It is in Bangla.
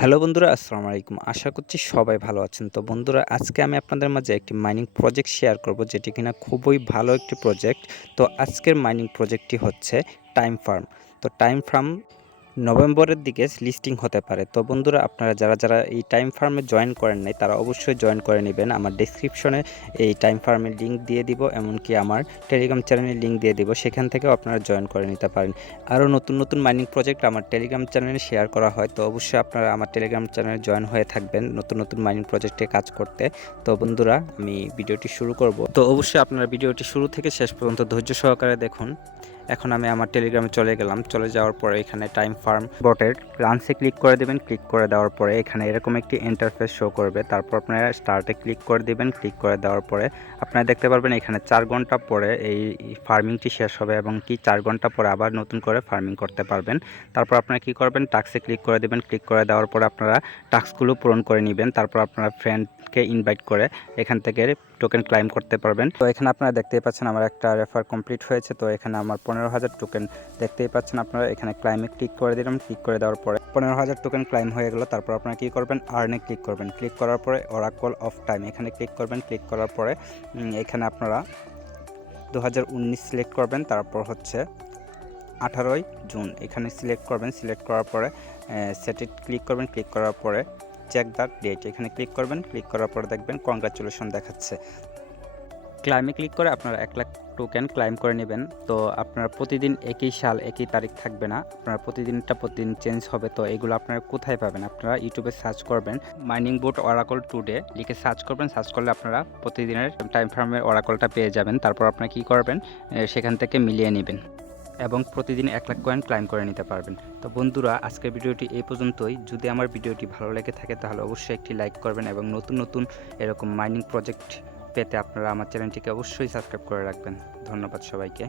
হ্যালো বন্ধুরা, আসসালামু আলাইকুম। আশা করছি সবাই ভালো আছেন। তো বন্ধুরা, আজকে আমি আপনাদের মাঝে একটি মাইনিং প্রজেক্ট শেয়ার করব, যেটি কিনা খুবই ভালো একটি প্রজেক্ট। তো আজকের মাইনিং প্রজেক্টটি হচ্ছে টাইম ফার্ম। তো টাইম ফার্ম নভেম্বরের দিকে লিস্টিং হতে পারে। তো বন্ধুরা, আপনারা যারা এই টাইম ফার্মে জয়েন করেন নাই, তারা অবশ্যই জয়েন করে নেবেন। আমার ডেসক্রিপশনে এই টাইম ফার্মের লিঙ্ক দিয়ে দিব, এমনকি আমার টেলিগ্রাম চ্যানেলের লিঙ্ক দিয়ে দিব। সেখান থেকেও আপনারা জয়েন করে নিতে পারেন। আরও নতুন নতুন মাইনিং প্রজেক্ট আমার টেলিগ্রাম চ্যানেলে শেয়ার করা হয়। তো অবশ্যই আপনারা আমার টেলিগ্রাম চ্যানেলে জয়েন হয়ে থাকবেন নতুন নতুন মাইনিং প্রজেক্টে কাজ করতে। তো বন্ধুরা, আমি ভিডিওটি শুরু করব। তো অবশ্যই আপনারা ভিডিওটি শুরু থেকে শেষ পর্যন্ত ধৈর্য সহকারে দেখুন। এখন আমি আমার টেলিগ্রামে চলে গেলাম। চলে যাওয়ার পরে এখানে টাইম ফার্ম বটের লাঞ্চে ক্লিক করে দেবেন। ক্লিক করে দেওয়ার পরে এখানে এরকম একটি ইন্টারফেস শো করবে। তারপর আপনারা স্টার্টে ক্লিক করে দেবেন। ক্লিক করে দেওয়ার পরে আপনারা দেখতে পারবেন এখানে 4 ঘন্টা পরে এই ফার্মিংটি শেষ হবে, এবং কি 4 ঘন্টা পরে আবার নতুন করে ফার্মিং করতে পারবেন। তারপর আপনারা কী করবেন, টাস্কে ক্লিক করে দেবেন। ক্লিক করে দেওয়ার পরে আপনারা টাস্কগুলো পূরণ করে নেবেন। তারপর আপনারা ফ্রেন্ডকে ইনভাইট করে এখান থেকে টোকেন ক্লাইম করতে পারবেন। তো এখানে আপনারা দেখতেই পাচ্ছেন আমার একটা রেফার কমপ্লিট হয়েছে। তো এখানে আমার 15,000 টোকেন দেখতেই পাচ্ছেন আপনারা। এখানে ক্লাইমে ক্লিক করে দিলাম। ক্লিক করে দেওয়ার পরে 15,000 টোকেন ক্লাইম হয়ে গেল। তারপর আপনারা কী করবেন, আর্নে ক্লিক করবেন। ক্লিক করার পরে অরাকল অফ টাইম এখানে ক্লিক করবেন। ক্লিক করার পরে এখানে আপনারা 2019 সিলেক্ট করবেন। তারপর হচ্ছে 18ই জুন এখানে সিলেক্ট করবেন। সিলেক্ট করার পরে সেটে ক্লিক করবেন। ক্লিক করার পরে চেক দ্য ডেট এখানে ক্লিক করবেন। ক্লিক করার পরে দেখবেন কংগ্রাচুলেশন দেখাচ্ছে। ক্লাইমে ক্লিক করে আপনারা 1 লাখ টোকেন ক্লাইম করে নেবেন। তো আপনারা প্রতিদিন একই সাল একই তারিখ থাকবে না, আপনারা প্রতিদিন চেঞ্জ হবে। তো এগুলো আপনারা কোথায় পাবেন, আপনারা ইউটিউবে সার্চ করবেন মাইনিং বোট অরাকল টুডে লিখে সার্চ করবেন। সার্চ করলে আপনারা প্রতিদিনের টাইম ফ্রেমের অরাকলটা পেয়ে যাবেন। তারপর আপনারা কী করবেন, সেখান থেকে মিলিয়ে নেবেন এবং প্রতিদিন 1 লাখ কয়েন ক্লাইম করে নিতে পারবেন। তো বন্ধুরা, আজকের ভিডিওটি এই পর্যন্তই। যদি আমার ভিডিওটি ভালো লেগে থাকে তাহলে অবশ্যই একটি লাইক করবেন, এবং নতুন নতুন এরকম মাইনিং প্রজেক্ট পেতে আপনারা আমার চ্যানেলটিকে অবশ্যই সাবস্ক্রাইব করে রাখবেন। ধন্যবাদ সবাইকে।